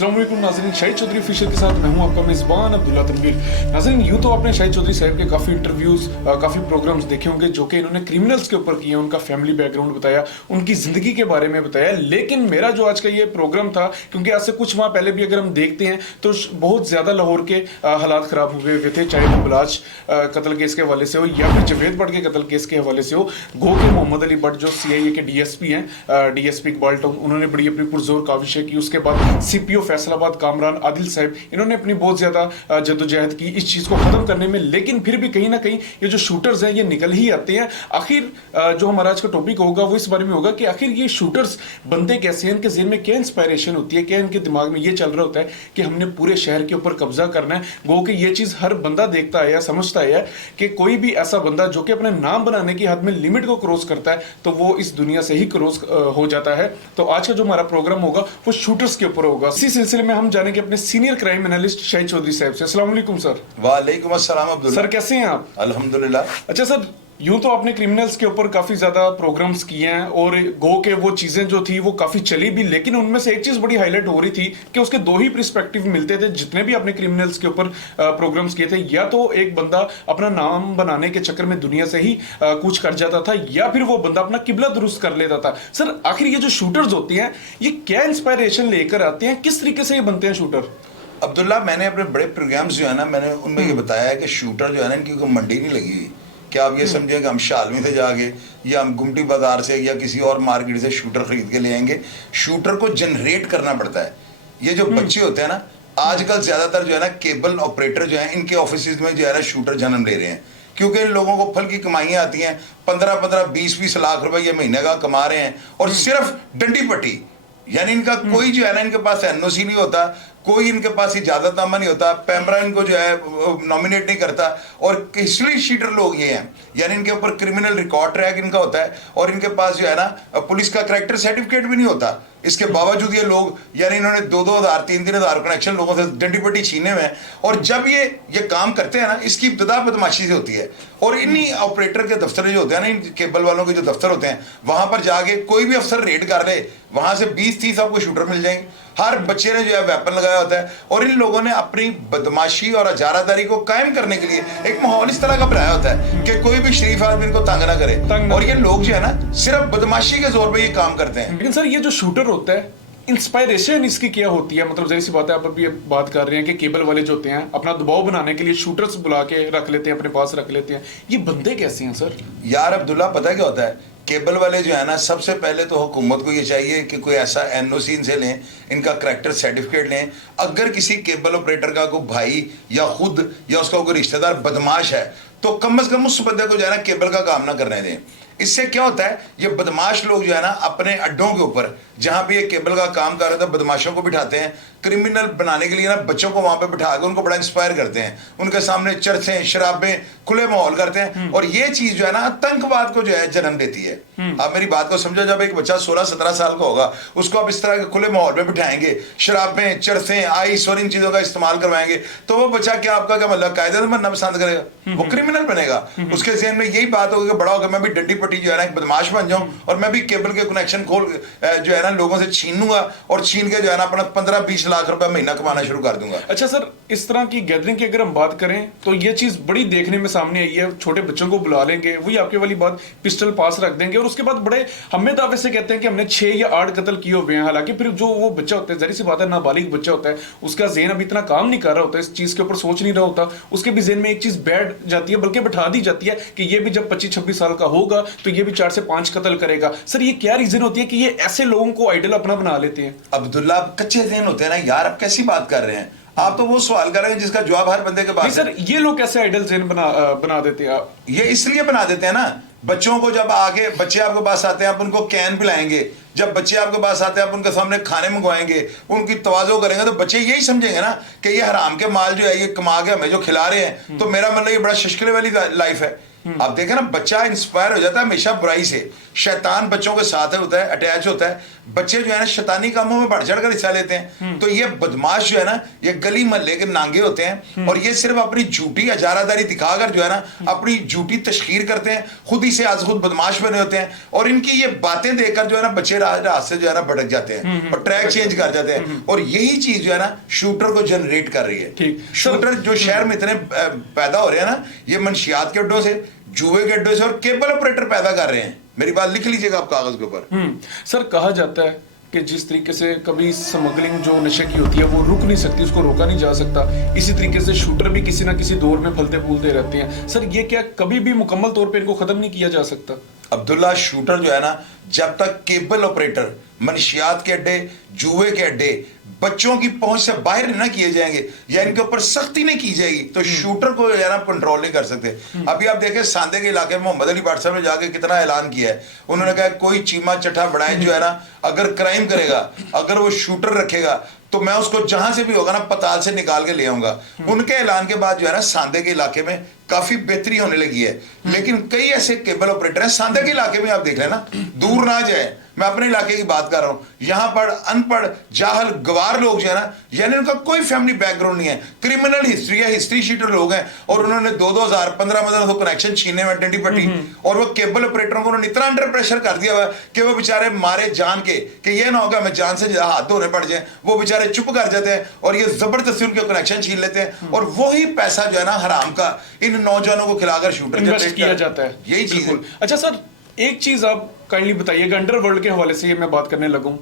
अस्सलाम वालेकुम नाज़रीन, शाहिद चौधरी ऑफिशियल के साथ मैं हूं आपका मेज़बान अब्दुल्ला तनवीर। नाज़रीन, यूँ तो आपने शाहिद चौधरी साहब के काफ़ी इंटरव्यूज़ काफ़ी प्रोग्राम्स देखे होंगे जो कि इन्होंने क्रिमिनल्स के ऊपर किए, उनका फैमिली बैकग्राउंड बताया, उनकी ज़िंदगी के बारे में बताया। लेकिन मेरा जो आज का ये प्रोग्राम था, क्योंकि आज से कुछ माह पहले भी अगर हम देखते हैं तो बहुत ज़्यादा लाहौर के हालात ख़राब हुए हुए थे, चाहे वो बलाच कत्ल केस के हवाले से हो या फिर जवेद भट्ट के कत्ल केस के हवाले से हो। गो के मोहम्मद अली भट्ट जो CIA के DSP हैं, DSP इकबाल टाउन, उन्होंने बड़ी अपनी पुरजोर काविशें की। उसके बाद CPO फैसलाबाद कामरान आदिल साहब, इन्होंने अपनी बहुत ज़्यादा जद्दोजहद की इस चीज़ को ख़त्म करने में। लेकिन फिर भी कहीं ना कहीं ये जो शूटर्स हैं ये निकल ही आते हैं। आखिर जो हमारा आज का टॉपिक होगा वो इस बारे में होगा कि आखिर ये शूटर्स बनते कैसे हैं, इनके ज़हन में क्या इंस्पायरेशन होती है, क्या इनके दिमाग में ये चल रहा होता है कि हमने पूरे शहर के ऊपर कब्जा करना है। गो कि ये चीज़ हर बंदा देखता है, समझता है कि कोई भी ऐसा बंदा जो कि अपने नाम बनाने की हद में लिमिट को क्रॉस करता है तो वो इस दुनिया से ही क्रॉस हो जाता है। तो आज का जो हमारा प्रोग्राम होगा वो शूटर्स के ऊपर होगा। इसी सिलसिले में हम जानेंगे अपने senior crime analyst Shahid Chaudhary साहब से। अस्सलाम वालेकुम सर। वालेकुम अस्सलाम अब्दुल्ला। सर कैसे हैं आप? अल्हम्दुलिल्लाह। अच्छा सर, यूं तो आपने क्रिमिनल्स के ऊपर काफी ज्यादा प्रोग्राम्स किए हैं और गो के वो चीजें जो थी वो काफी चली भी, लेकिन उनमें से एक चीज बड़ी हाईलाइट हो रही थी कि उसके दो ही पर्सपेक्टिव मिलते थे जितने भी आपने क्रिमिनल्स के ऊपर प्रोग्राम्स किए थे। या तो एक बंदा अपना नाम बनाने के चक्कर में दुनिया से ही कुछ कर जाता था, या फिर वो बंदा अपना किबला दुरुस्त कर लेता था। सर आखिर ये जो शूटर्स होते हैं ये क्या इंस्पायरेशन लेकर आते हैं, किस तरीके से ये बनते हैं शूटर? अब्दुल्ला, मैंने अपने बड़े प्रोग्राम्स जो है ना, मैंने उनमें ये बताया है कि शूटर जो है ना, इनकी कोई मंडी नहीं लगी हुई। क्या आप ये समझें कि हम शालमी से जाके या हम गुमटी बाजार से या किसी और मार्केट से शूटर खरीद के ले आएंगे? शूटर को जनरेट करना पड़ता है। ये जो बच्चे होते हैं ना, आजकल ज्यादातर जो है ना केबल ऑपरेटर जो है, इनके ऑफिस में जो है ना शूटर जन्म ले रहे हैं, क्योंकि इन लोगों को फल की कमाइयाँ आती हैं। 15-15, 20-20 लाख रुपए ये महीने का कमा रहे हैं और सिर्फ डंडी पट्टी, यानी इनका कोई जो है ना, इनके पास NOC नहीं होता, कोई इनके पास इजाजतनामा नहीं होता, पैमरा इनको जो है नॉमिनेट नहीं करता। और हिस्ट्री शीटर लोग ये हैं, यानी इनके ऊपर क्रिमिनल रिकॉर्ड ट्रैक इनका होता है और इनके पास जो है ना पुलिस का करैक्टर सर्टिफिकेट भी नहीं होता। इसके बावजूद ये लोग, यानी इन्होंने 2-2 हज़ार 3-3 हज़ार कनेक्शन लोगों से डंडी पट्टी छीने में। और जब ये काम करते हैं ना, इसकी इब्तदा बदमाशी से होती है। और इन्हीं ऑपरेटर के दफ्तर जो होते हैं ना, इन केबल वालों के जो दफ्तर होते हैं, वहां पर जाके कोई भी अफसर रेड कर ले, वहां से 20-30 आपको शूटर मिल जाएंगे। हर बच्चे ने जो है वेपन लगाया होता है और इन लोगों ने अपनी बदमाशी और अजारादारी को कायम करने के लिए एक माहौल इस तरह का बनाया होता है कि कोई भी शरीफ आदमी इनको तंग ना करे। और ये लोग जो है ना सिर्फ बदमाशी के जोर पे ये काम करते हैं। लेकिन सर ये जो शूटर होता है, इंस्पायरेशन इसकी क्या होती है? मतलब जैसी बात है, आप अभी बात कर रहे हैं कि केबल वाले जो होते हैं अपना दबाव बनाने के लिए शूटर्स बुला के रख लेते हैं, अपने पास रख लेते हैं। ये बनते कैसे हैं सर? यार अब्दुल्ला, पता क्या होता है, केबल वाले जो है ना, सबसे पहले तो हुकूमत को ये चाहिए कि कोई ऐसा NOC इनसे लें, इनका करैक्टर सर्टिफिकेट लें। अगर किसी केबल ऑपरेटर का कोई भाई या खुद या उसका कोई रिश्तेदार बदमाश है तो कम से कम उस बंदे को जो है ना केबल का काम ना करने दें। इससे क्या होता है, ये बदमाश लोग जो है ना अपने अड्डों के ऊपर जहां पे ये केबल का काम कर रहे थे, बदमाशों को बिठाते हैं क्रिमिनल बनाने के लिए ना, बच्चों को वहां पे बिठा के उनको बड़ा इंस्पायर करते हैं, उनके सामने चरसें शराबें खुले माहौल करते हैं। और ये चीज जो है ना आतंकवाद को जो है जन्म देती है। आप मेरी बात को समझो, जब एक बच्चा 16-17 साल का होगा, उसको आप इस तरह के खुले माहौल में बिठाएंगे, शराबें चरसें आइस और इन चीजों का इस्तेमाल करवाएंगे, तो वो बच्चा क्या, आपका क्या मतलब, कायदे बनना पसंद करेगा? वो क्रिमिनल बनेगा। उसके जहन में यही बात होगी कि बड़ा होकर मैं भी डंडी पट्टी जो है ना एक बदमाश बन जाऊं और मैं भी केबल के कनेक्शन खोल जो है ना लोगों से छीनूंगा और छीन के जो है ना अपना 15-20 लाख रुपए महीना कमाना शुरू कर दूंगा। अच्छा सर, इस तरह की गैदरिंग की अगर हम बात करें तो ये चीज बड़ी देखने में सामने आई है। छोटे बच्चों को बुला लेंगे, वही आपके वाली बात, पिस्टल पास रख देंगे और उसके बाद बड़े हमें दावे से कहते हैं कि हमने 6 या 8 कत्ल किए हुए हैं। हालांकि फिर जो वो बच्चा होता है, जहरी सी बात है, नाबालिग बच्चा होता है, उसका ज़हन अभी इतना काम नहीं कर रहा होता, इस चीज के ऊपर सोच नहीं रहा होता, उसके भी ज़हन में एक चीज बैठ जाती है, बल्कि बैठा दी जाती है कि ये भी जब 25-26 साल का होगा तो ये भी 4 से 5 कत्ल करेगा। सर ये क्या रीजन होती है कि ये ऐसे लोगों को आइडल अपना बना लेते हैं? अब्दुल्ला, कच्चे ज़हन होते हैं ना यार, आप कैसी बात कर रहे हैं? आप तो वो सवाल कर रहे हैं जिसका जवाब हर बंदे के पास है। सर ये लोग कैसे आइडल ज़हन बना देते हैं? ये इसलिए बना देते हैं ना, बच्चों को जब आगे बच्चे आपके पास आते हैं, आप उनको कैन पिलाएंगे, जब बच्चे आपके पास आते हैं आप उनके सामने खाने मंगवाएंगे, उनकी तवाज़ो करेंगे, तो बच्चे यही समझेंगे ना कि ये हराम के माल जो है ये कमा के हमें जो खिला रहे हैं, तो मेरा मतलब ये बड़ा शशकले वाली लाइफ है। आप देखें ना, बच्चा इंस्पायर हो जाता है हमेशा बुराई से। शैतान बच्चों के साथ होता है, अटैच होता है, बच्चे जो है ना शैतानी कामों में बढ़ चढ़ कर हिस्सा लेते हैं। तो ये बदमाश जो है ना, ये गली मोहल्ले के नांगे होते हैं और ये सिर्फ अपनी झूठी अजारादारी दिखाकर जो है ना अपनी झूठी तशहीर करते हैं, खुद ही से आज खुद बदमाश बने होते हैं और इनकी ये बातें देखकर जो है ना बच्चे राह से जो है ना भटक जाते हैं और ट्रैक चेंज कर जाते हैं और यही चीज जो है ना शूटर को जनरेट कर रही है। शूटर जो शहर में इतने पैदा हो रहे हैं ना, ये मंशियात के अड्डों से, जुए के अड्डों से और केबल ऑपरेटर पैदा कर रहे हैं। मेरी बात लिख लीजिएगा आप कागज के ऊपर। सर कहा जाता है कि जिस तरीके से कभी स्मगलिंग जो नशे की होती है वो रुक नहीं सकती, उसको रोका नहीं जा सकता, इसी तरीके से शूटर भी किसी ना किसी दौर में फलते फूलते रहते हैं। सर ये क्या कभी भी मुकम्मल तौर पे इनको खत्म नहीं किया जा सकता? अब्दुल्ला, शूटर जो है ना, जब तक केबल ऑपरेटर, मनशियात के अड्डे, जुए के अड्डे बच्चों की पहुंच से बाहर ना किए जाएंगे या इनके ऊपर सख्ती नहीं की जाएगी तो शूटर को जो है ना कंट्रोल नहीं कर सकते। अभी आप देखें सांदे के इलाके में मोहम्मद अली बादशाह ने जाके कितना ऐलान किया है। उन्होंने कहा कोई चीमा चट्टा बढ़ाए जो है ना अगर क्राइम करेगा, अगर वो शूटर रखेगा तो मैं उसको जहां से भी होगा ना पताल से निकाल के ले आऊंगा। उनके ऐलान के बाद जो है ना सांदे के इलाके में काफी बेहतरी होने लगी है। लेकिन कई ऐसे केबल ऑपरेटर हैं सांदे के इलाके में, आप देख लेना, दूर ना जाए, मैं अपने इलाके की बात कर रहा हूं, यहां पर अनपढ़ जाहल गवार लोग जो है ना, यानी उनका कोई फैमिली बैकग्राउंड नहीं है, क्रिमिनल हिस्ट्री है, हिस्ट्री शीटर लोग हैं और उन्होंने 2-2000 15 कनेक्शन छीने में डंडी पट्टी और वो केबल ऑपरेटरों को उन्होंने इतना अंडर प्रेशर कर दिया हुआ कि वो बेचारे मारे जान के कि ये ना होगा हमें जान से हाथ धोने पड़ जाए, वो बेचारे चुप कर जाते हैं और ये जबरदस्ती उनके कनेक्शन छीन लेते हैं और वही पैसा जो है ना हराम का इन नौजवानों को खिलाकर शूटर इन्वेस्ट किया जाता है। यही चीज है। अच्छा सर, एक चीज आप काइंडली बताइएगा, अंडरवर्ल्ड के हवाले से ये मैं बात करने लगूं,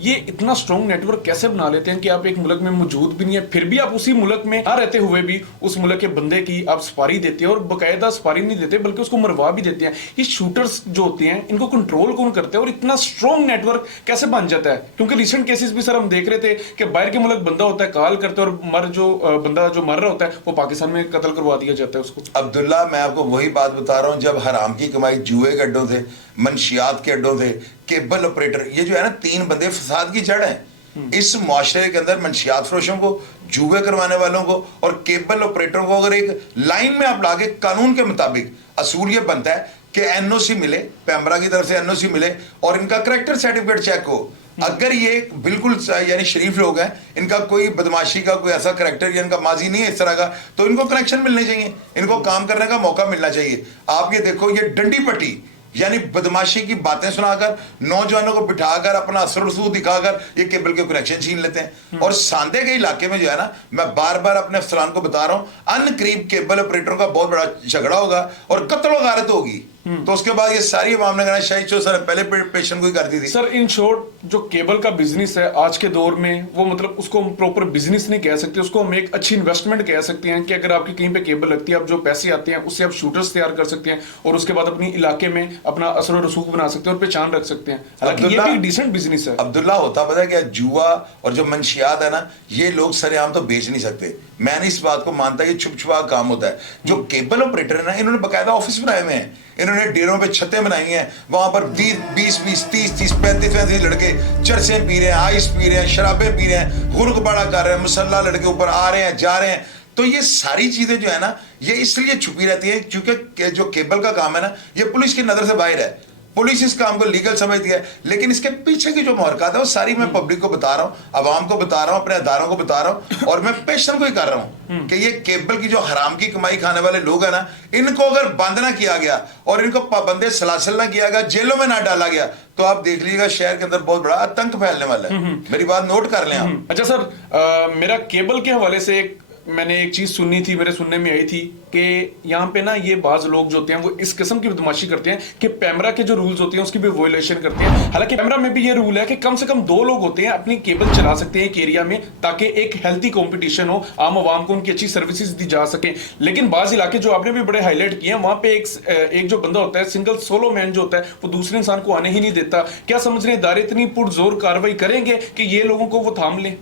ये इतना स्ट्रॉन्ग नेटवर्क कैसे बना लेते हैं कि आप एक मुल्क में मौजूद भी नहीं है, फिर भी आप उसी मुल्क में ना रहते हुए भी उस मुल्क के बंदे की आप सफारी देते हैं और बाकायदा सफारी नहीं देते बल्कि उसको मरवा भी देते हैं। ये शूटर्स जो होते हैं इनको कंट्रोल कौन करते हैं और इतना स्ट्रॉन्ग नेटवर्क कैसे बन जाता है? क्योंकि रिसेंट केसेस भी सर हम देख रहे थे कि बाहर के मुल्क बंदा होता है, कॉल करते हैं और बंदा जो मर रहा होता है वो पाकिस्तान में कत्ल करवा दिया जाता है उसको। अब्दुल्ला, मैं आपको वही बात बता रहा हूं, जब हराम की कमाई जुए के अड्डों से, मनशियात के अड्डों से, केबल ऑपरेटर, ये जो है ना 3 बंदे फसाद की जड़ हैं इस मुआशरे के अंदर। मनशियात फरोशों को, जुए करवाने वालों को और केबल ऑपरेटरों को अगर एक लाइन में आप लाके कानून के मुताबिक, असूल ये बनता है कि एनओसी मिले, पैमरा की तरफ से एनओसी मिले और इनका करेक्टर सर्टिफिकेट चेक हो। अगर ये बिल्कुल यानी शरीफ लोग हैं, इनका कोई बदमाशी का कोई ऐसा करेक्टर या इनका माजी नहीं है इस तरह का, तो इनको कनेक्शन मिलने चाहिए, इनको काम करने का मौका मिलना चाहिए। आप ये देखो, ये डंडी पट्टी यानी बदमाशी की बातें सुनाकर नौजवानों को बिठाकर अपना असर रसूख दिखाकर ये केबल के कनेक्शन छीन लेते हैं। और सांदे के इलाके में जो है ना, मैं बार बार अपने अफसरान को बता रहा हूं, अनकरीब केबल ऑपरेटरों का बहुत बड़ा झगड़ा होगा और कत्ल व गारत होगी। तो उसके बाद ये सारी मामले कहना शायद जो सर पहले पेशेंट को ही कर दी थी। सर इन शॉर्ट, जो केबल का बिजनेस है आज के दौर में, वो मतलब उसको हम प्रॉपर बिजनेस नहीं कह सकते, उसको हम एक अच्छी इन्वेस्टमेंट कह सकते हैं कि अगर आपकी कहीं पे केबल लगती है, आप जो पैसे आते हैं उससे आप शूटर्स तैयार कर सकते हैं और उसके बाद अपनी इलाके में अपना असर और रसूख बना सकते हैं और पहचान रख सकते हैं। हालांकि ये भी डिसेंट बिजनेस है। अब्दुल्ला, होता पता है क्या, जुआ और जो मंशियात है ना, ये लोग सरेआम तो बेच नहीं सकते। मैं नहीं इस बात को मानता, ये छुप छुपा काम होता है। जो केबल ऑपरेटर है ना, इन्होंने बाकायदा ऑफिस बनाए हुए हैं, इन्होंने डेरों पे छतें बनाई हैं, वहां पर 20 30 35 लड़के चरसे पी रहे हैं, आइस पी रहे हैं, शराबें पी रहे हैं, गुरगबाड़ा कर रहे हैं, मुसल्ला लड़के ऊपर आ रहे हैं, जा रहे हैं। तो ये सारी चीजें जो है ना, ये इसलिए छुपी रहती है क्योंकि जो केबल का काम है ना, ये पुलिस की नजर से बाहर है। पुलिस इस काम को लीगल समझती है, लेकिन इसके पीछे की जो मुहरकत है वो सारी मैं पब्लिक को बता रहा हूँ, अवाम को बता रहा हूँ, अपने अदारों को बता रहा हूँ और मैं पेशेंट को ही कर रहा हूँ कि ये केबल की जो हराम की कमाई खाने वाले लोग हैं ना, इनको अगर बंद ना किया गया और इनको पाबंदे सलासल ना किया गया, जेलों में ना डाला गया, तो आप देख लीजिएगा शहर के अंदर बहुत बड़ा आतंक फैलने वाला है। मेरी बात नोट कर लें आप। अच्छा सर, मेरा केबल के हवाले से मैंने एक चीज सुननी थी, मेरे सुनने में आई थी कि यहाँ पे ना ये बाज लोग जो होते हैं वो इस किस्म की बदमाशी करते हैं कि पैमरा के जो रूल्स होते हैं उसकी भी वोलेशन करते हैं। हालांकि पैमरा में भी ये रूल है कि कम से कम 2 लोग होते हैं अपनी केबल चला सकते हैं एक एरिया में, ताकि एक हेल्थी कंपटीशन हो, आम आवाम को उनकी अच्छी सर्विसेज दी जा सके। लेकिन बाज इलाके जो आपने भी बड़े हाईलाइट किए हैं, वहां पे एक जो बंदा होता है, सिंगल सोलो मैन जो होता है, वो दूसरे इंसान को आने ही नहीं देता। क्या समझ रहे इदारे इतनी पुरजोर कार्रवाई करेंगे कि ये लोगों को वो थाम लें?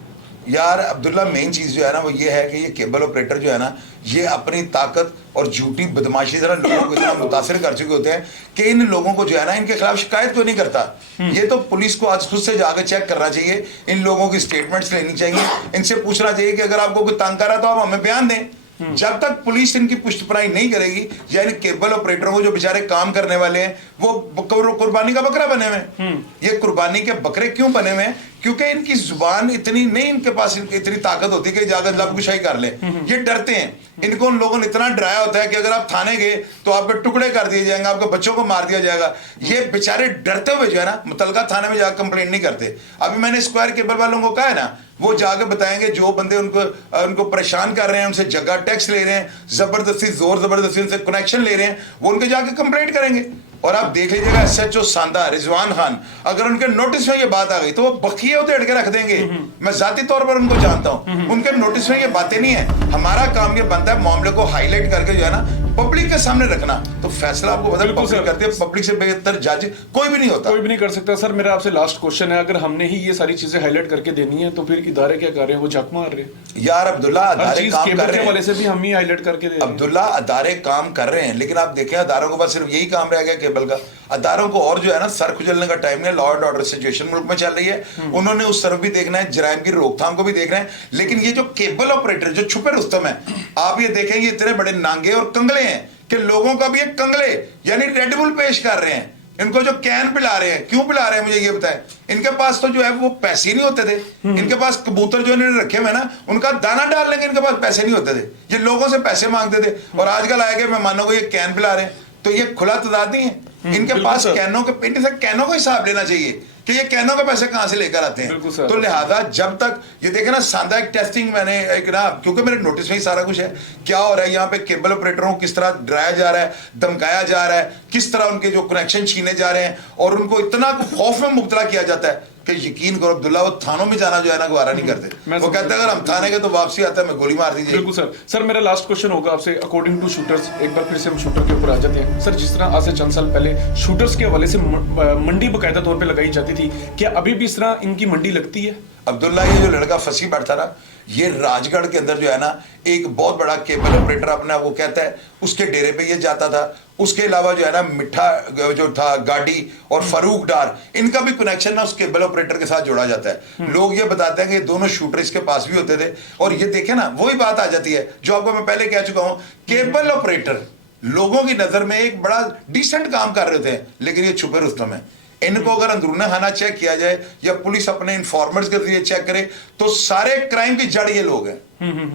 यार अब्दुल्ला, मेन चीज जो है ना वो ये है कि ये केबल ऑपरेटर जो है ना, ये अपनी ताकत और झूठी बदमाशी से लोगों को इतना मुतासिर कर चुके होते हैं कि इन लोगों को जो है ना, इनके खिलाफ शिकायत क्यों नहीं करता। ये तो पुलिस को आज खुद से जाकर चेक करना चाहिए, इन लोगों की स्टेटमेंट्स लेनी चाहिए, इनसे पूछना चाहिए कि अगर आपको कोई तंग कर रहा तो आप हमें बयान दें। जब तक पुलिस इनकी पुष्टपनाई नहीं करेगी, यानी केबल ऑपरेटरों को जो बेचारे काम करने वाले हैं वो कुर्बानी का बकरा बने हुए हैं। ये कुर्बानी के बकरे क्यों बने हुए हैं? क्योंकि इनकी जुबान इतनी नहीं, इनके पास इतनी ताकत होती कि जाकर लबकुशाई कर ले। ये डरते हैं। इनको उन लोगों ने इतना डराया होता है कि अगर आप थाने गए तो आपके टुकड़े कर दिए जाएंगे, आपके बच्चों को मार दिया जाएगा। ये बेचारे डरते हुए जो है ना मुतलका थाने में जाकर कंप्लेंट नहीं करते। अभी मैंने स्क्वायर केबल वालों को कहा है ना, वो जाकर बताएंगे जो बंदे उनको परेशान कर रहे हैं, उनसे जगह टैक्स ले रहे हैं, जबरदस्ती जबरदस्ती उनसे कनेक्शन ले रहे हैं, वो उनके जाके कंप्लेंट करेंगे। और आप देख लीजिएगा एसएचओ सांदा रिजवान खान, अगर उनके नोटिस में ये बात आ गई तो वो बखिए उधेड़ के रख देंगे। मैं जाती तौर पर उनको जानता हूं, उनके नोटिस में ये बातें नहीं है। हमारा काम ये बनता है मामले को हाईलाइट करके जो है ना पब्लिक के सामने रखना। तो फैसला आपको पता है पब्लिक करती है, पब्लिक से बेहतर जज कोई भी नहीं होता, कोई भी नहीं कर सकता। सर मेरा आपसे लास्ट क्वेश्चन है, अगर हमने ही ये सारी चीजें हाईलाइट करके देनी है तो फिर इदारे क्या कर रहे हैं? वो झक मार रहे हैं। यार अब्दुल्ला, अदारे काम कर रहे हैं, वाले से भी हम ही हाईलाइट करके दे रहे हैं। अब्दुल्ला अदारे काम कर रहे हैं, लेकिन आप देखें अदारों के पास सिर्फ यही काम रह गया केबल का। अदारों को और जो है ना सर खुजलने का टाइम नहीं। लॉ एंड ऑर्डर सिचुएशन मुल्क में चल रही है, उन्होंने उस तरफ भी देखना है, जराइम की रोकथाम को भी देखना है। लेकिन ये जो केबल ऑपरेटर जो छुपे रुस्तम है, आप ये देखें ये इतने बड़े नांगे और कंगले हैं कि लोगों का भी एक कंगले यानी रेड बुल पेश कर रहे हैं। इनको जो कैन पिला रहे हैं, क्यों पिला रहे हैं मुझे ये बताएं। इनके पास तो जो है वो पैसे ही नहीं होते थे। इनके पास कबूतर जो इन्होंने रखे हुए ना, उनका दाना डालने के इनके पास पैसे नहीं होते थे। ये लोगों से पैसे मांगते थे और आजकल आएगा मेहमानों को ये कैन पिला रहे हैं। तो ये खुला तदाद नहीं है। इनके पास कैनों के पेटी से कैनों का हिसाब लेना चाहिए कि ये कैनों के पैसे कहां से लेकर आते हैं। तो लिहाजा जब तक ये देखे ना सांदा एक टेस्टिंग मैंने एक ना, क्योंकि मेरे नोटिस में ही सारा कुछ है क्या हो रहा है यहाँ पे, केबल ऑपरेटरों को किस तरह डराया जा रहा है, धमकाया जा रहा है, किस तरह उनके जो कनेक्शन छीने जा रहे हैं और उनको इतना खौफ में मुब्तला किया जाता है कि यकीन करो अब्दुल्ला, वो थानों में जाना जो है ना गवारा नहीं करते। वो कहते हैं अगर हम थाने गए तो वापसी आता है मैं गोली मार दीजिए। बिल्कुल सर। सर मेरा लास्ट क्वेश्चन होगा आपसे, अकॉर्डिंग टू शूटर्स, एक बार फिर से हम शूटर के ऊपर आ जाते हैं। सर जिस तरह आज से चंद साल पहले शूटर्स के हवाले से मंडी बकायदा तौर पे लगाई जाती थी, क्या अभी भी इस तरह इनकी मंडी लगती है? अब्दुल्ला, ये जो लड़का फंसी बैठता ना, ये राजगढ़ के अंदर जो है ना एक बहुत बड़ा केबल ऑपरेटर अपना वो कहता है उसके डेरे पे ये जाता था। उसके अलावा जो है ना मिठा जो था गाड़ी और फरूक डार, इनका भी कनेक्शन ना उस केबल ऑपरेटर के साथ जोड़ा जाता है। लोग ये बताते हैं कि ये दोनों शूटर इसके पास भी होते थे। और ये देखे ना वही बात आ जाती है जो आपको मैं पहले कह चुका हूं, केबल ऑपरेटर लोगों की नजर में एक बड़ा डिसेंट काम कर रहे थे, लेकिन ये छुपे रुस्तम है। इनको अगर अंदरूना खाना चेक किया जाए या पुलिस अपने इन्फॉर्मर्स के जरिए चेक करे तो सारे क्राइम की जड़ ये लोग हैं।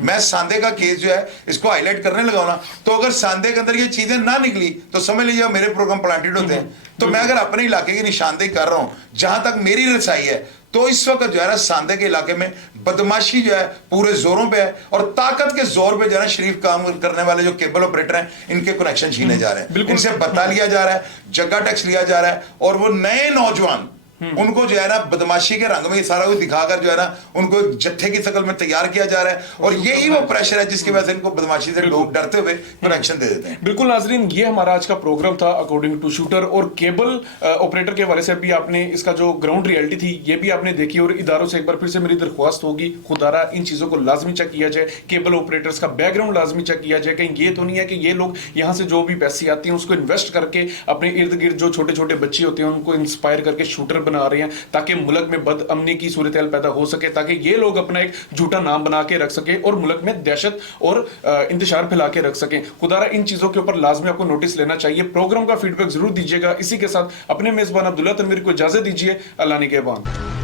मैं सांदे का केस जो है इसको हाईलाइट करने लगा ना, तो अगर सांदे के अंदर ये चीजें ना निकली तो समझ लीजिए मेरे प्रोग्राम प्लांटेड होते हैं। तो मैं अगर अपने इलाके की निशानदेही कर रहा हूं जहां तक मेरी रसाई है, तो इस वक्त जो है ना सांदे के इलाके में बदमाशी जो है पूरे जोरों पे है और ताकत के जोर पे जो है ना शरीफ काम करने वाले जो केबल ऑपरेटर हैं इनके कनेक्शन छीने जा रहे हैं, इनसे बता लिया जा रहा है, जगह टैक्स लिया जा रहा है और वो नए नौजवान उनको जो है ना बदमाशी के रंग में सारा कुछ दिखाकर जो है ना उनको जत्थे की शक्ल में तैयार किया जा रहा है। और यही वो प्रेशर है जिसकी वजह से इनको बदमाशी से लोग डरते हुए कनेक्शन दे देते हैं। बिल्कुल नाजरीन, ये हमारा आज का प्रोग्राम था अकॉर्डिंग टू शूटर, और केबल ऑपरेटर के हवाले से भी आपने इसका जो ग्राउंड रियलिटी थी ये भी आपने देखी। और इदारों से एक बार फिर से मेरी दरख्वास्त होगी, खुदारा इन चीजों को लाजमी चेक किया जाए, केबल ऑपरेटर्स का बैकग्राउंड लाजमी चेक किया जाए। कहीं ये तो नहीं है कि ये लोग यहाँ से जो भी पैसे आते हैं उसको इन्वेस्ट करके अपने इर्द गिर्द जो छोटे छोटे बच्चे होते हैं उनको इंस्पायर करके शूटर बना रहे हैं ताकि मुल्क में बदअमनी की सूरत पैदा हो सके, ताकि ये लोग अपना एक झूठा नाम बना के रख सके और मुल्क में दहशत और इंतशार फैला के रख सकें। खुदारा इन चीजों के ऊपर लाजमी आपको नोटिस लेना चाहिए। प्रोग्राम का फीडबैक जरूर दीजिएगा। इसी के साथ अपने मेजबान अब्दुल्ला तनवीर को इजाजत दीजिए। अल्लाह निगहबान।